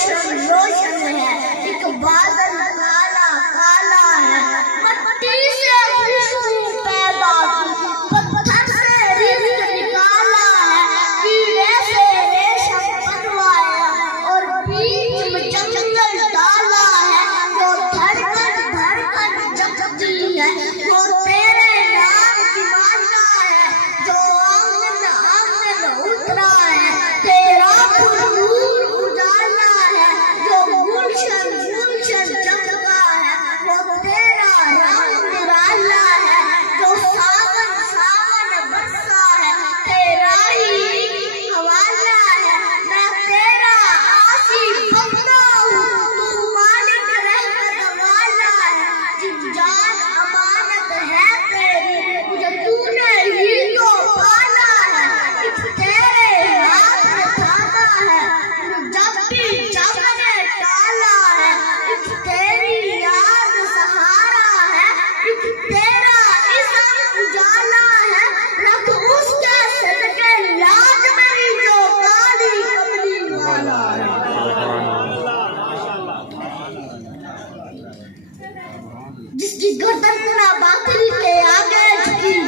روشن روشن ہے، ایک بادل کالا کالا ہے، مٹی سے خوشبو پیدا کی، پتھر سے رزق نکالا ہے، کیڑے سے ریشم بنوایا اور بیچ میں جنگل ڈالا ہے، جو دھڑکن جگتی ہے وہ تیرے نام کی مانا ہے، جو آنگن آنگن اترا ہے تیرا نور اجالا ہے، جو گلشن گلشن چمکا ہے وہ تیرا رنگ نرالا ہے، جو ساون ساون برسا ہے تیرا ہی حوالہ ہے، میں تیرا عاصی بندہ ہوں، تو مالک رحمت والا ہے، جب جان امانت ہے تیری مجھے تو نے ہی تو پالا ہے، ایک تیرے ہاتھ میں تھاما ہے جب بھی جب نے ڈالا ہے، ایک تیری یاد سہارا ہے، ایک تیرا اسم اجالا ہے، رکھ اس کے صدقے لاج میری جو کالی کملی والا ہے۔ جس کی گردن نہ باطل کے آگے جھکی،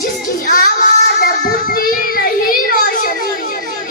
جس کی آواز بھٹی نہیں روشنی،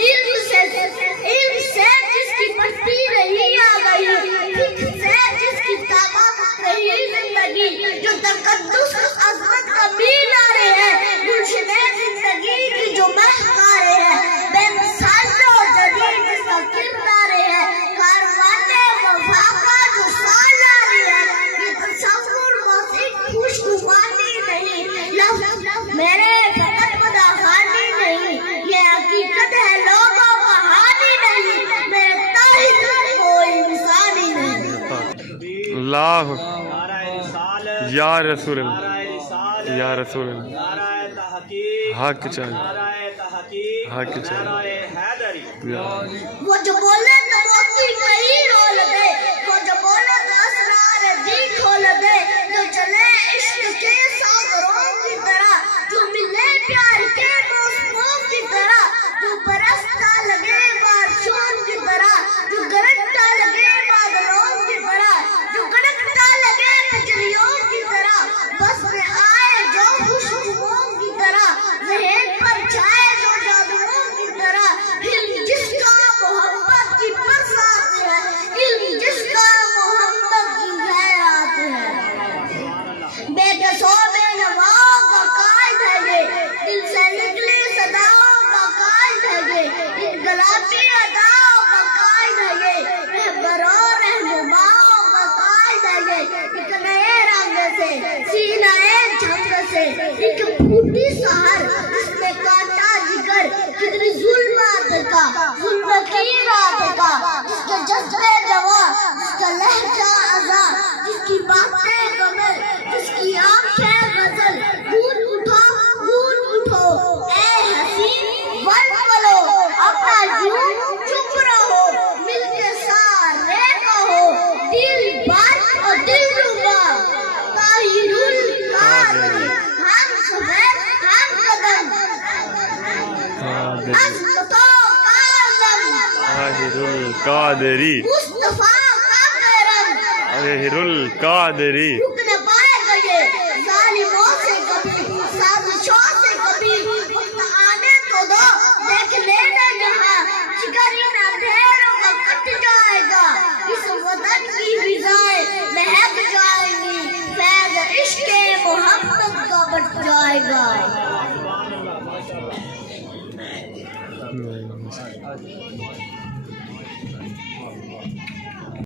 علم سے جس کی پڑھتی رہی آ گئی، فکر سے جس کی تمام رہی زندگی، جو تقدس عظمت کا مینارے ہے، گلشن زندگی کی جو مہکارے ہے، بے مثال و جدید جس کا کردارے ہے، کاروانے وفا کا جو سالارے ہے، یہ تصور موسیق خوشگوانی نہیں، لفظ میرے فقط مداخانی نہیں، یہ حقیقت ہے لوگوں کا حانی نہیں، میرے تاہر کوئی مثالی نہیں۔ اللہ یا رسول اللہ یا رسول اللہ حق چاہیے حق چاہیے۔ وہ جو بولے تو موتی کہیں رول دے، وہ جو بولے تو اسرار دی کھول دے، جو چلے عشق کے ساغروں کی طرح، جو ملے پیار کے موسموں کی طرح، جو برستا لگے بارشوں کی طرح، جو گرجتا لگے بادلوں کی طرح، جو گڑگتا لگے بجلیوں کی طرح، بس میں آئے جو خوشبوؤں کی طرح، ذہن پر چھائے جو جادوؤں کی طرح، علم جس کا محبت کی برسات ہے، علم جس کا محبت کی خیرات ہے، بے کسوں بے نواؤں کا قائد ہے یہ، دل سے نکلی صداؤں کا قائد ہے یہ، انقلابی اداؤں کا قائد ہے یہ، رہبروں رہنماؤں کا قائد ہے یہ، ایک نئے رنگ سے سینہ جھنگ سے ایک پھوٹی سحر جس نے کاٹا جگر، کتنی ظلمات کا ظلم کی رات کا، جس کے جذبے جواں، جس کا لہجہ ازاں، جس کی باتیں کمل، جس کی آنکھیں غزل، گون اٹھو اے حسین ون بولو، اپنا یوں چپ رہو، مل کے سارے کہو، دل بات اور دل ربا، طاہر القادری، ہم سفید ہم قدم، عظمت و کالم، طاہر القادری مصطفیٰ کا کرم، طاہر القادری۔